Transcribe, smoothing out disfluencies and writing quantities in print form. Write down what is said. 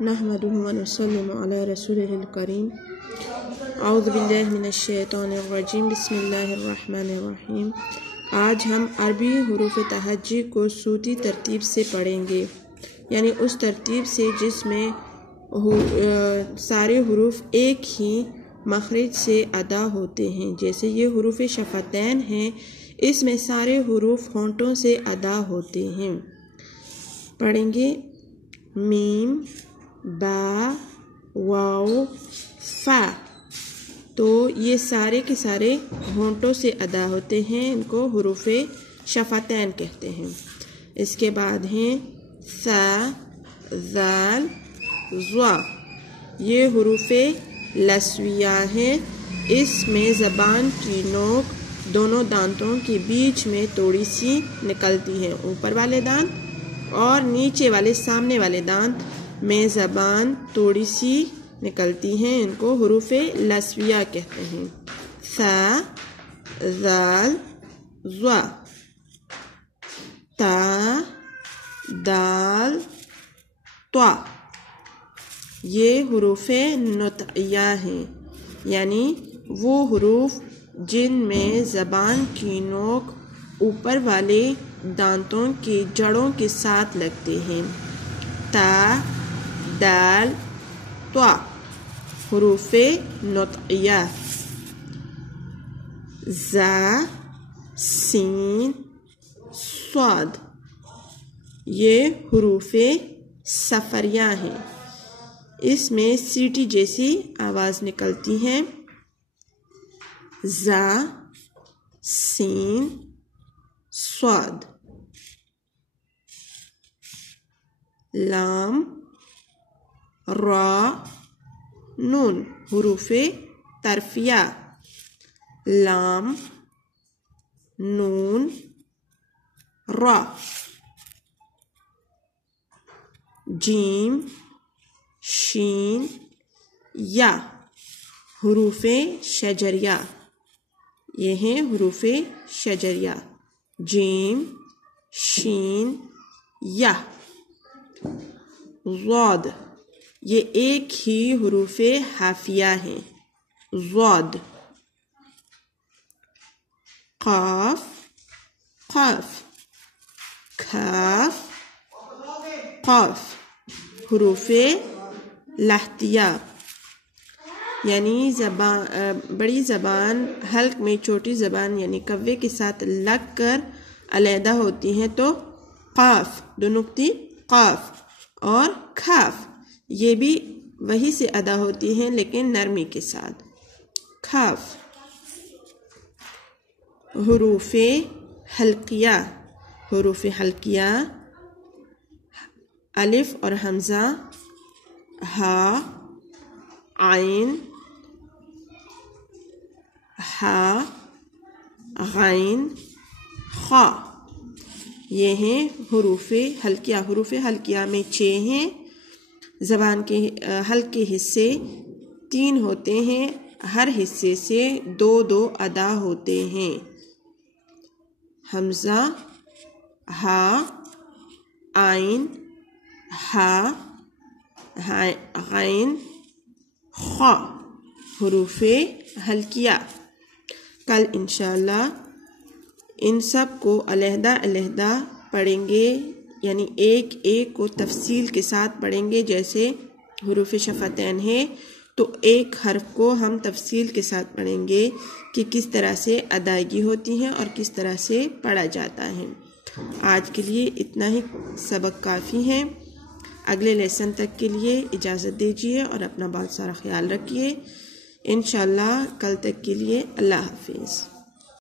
नहमदुहु व नुसल्लिमु अला रसूलिहिल करीम। औज़ु बिल्लाहि मिनश शैतानिर रजीम। बिस्मिल्लाहिर रहमानिर रहीम। आज हम अरबी हुरूफ तहज्जी को सूती तरतीब से पढ़ेंगे, यानी उस तरतीब से जिसमें सारे हुरूफ एक ही मखरज से अदा होते हैं। जैसे ये हुरूफ शफ़तैन हैं, इसमें सारे हुरूफ होंठों से अदा होते हैं। पढ़ेंगे मीम, बा, वाव, फा। तो ये सारे के सारे होंठों से अदा होते हैं, इनको हुरूफ शफ़तैन कहते हैं। इसके बाद हैं सा, ज़ाल, ज़्वा। ये हुरूफ लस्विया हैं। इसमें ज़बान की नोक दोनों दांतों के बीच में थोड़ी सी निकलती है। ऊपर वाले दांत और नीचे वाले सामने वाले दांत में ज़बान थोड़ी सी निकलती हैं, इनको हुरूफ लस्विया कहते हैं। सा, ज़ाल, ज़्वा। ता, दाल, त्वा। ये हुरूफ नुतइया हैं, यानी वो हुरूफ जिनमें ज़बान की नोक ऊपर वाले दांतों की जड़ों के साथ लगते हैं। ता, दाल, त्वा, हुरूफ नुतइया। ज़ा, सीन, स्वाद। ये हुरूफ सफ़रिया हैं। इसमें सीटी जैसी आवाज़ निकलती है। ज़ा, सीन, स्वाद। लाम, रा, नून, हुरूफ तरफिया। लाम, नून, रा। जीम, शीन, या, हुरूफ शजरिया। ये हैं हुरूफ शजरिया। जीम, शीन, या। ज़ाद, ये एक ही हुरूफ हाफिया हैं। ज़ाद। क़ाफ, क़ाफ। खाफ, क़ाफ, हुरूफ लहतिया, यानी बड़ी ज़बान हल्क में छोटी ज़बान यानी कव्वे के साथ लग कर अलहदा होती हैं, तो क़ाफ, दो नुक्ती क़ाफ। और खाफ, ये भी वही से अदा होती हैं लेकिन नरमी के साथ। खाफ। हुरूफ हल्किया। हुरूफ हल्किया अलिफ और हमज़ा, हा, आइन, हा, गैन, खा। ये हैं हुरूफ हल्किया। हुरूफ हल्किया में 6 हैं। ज़बान के हल्के हिस्से 3 होते हैं, हर हिस्से से 2-2 अदा होते हैं। हमज़ा, हा, आइन, हा, गैन, खा, हुरूफ हल्किया। कल इंशाअल्लाह इन सब को अलहदा अलहदा पढ़ेंगे, यानी एक एक को तफसील के साथ पढ़ेंगे। जैसे हुरूफ शफ़तैन है तो एक हर्फ को हम तफसील के साथ पढ़ेंगे कि किस तरह से अदायगी होती है और किस तरह से पढ़ा जाता है। आज के लिए इतना ही सबक काफ़ी है। अगले लेसन तक के लिए इजाज़त दीजिए और अपना बहुत सारा ख्याल रखिए। इंशाअल्लाह कल तक के लिए अल्लाह हाफिज़।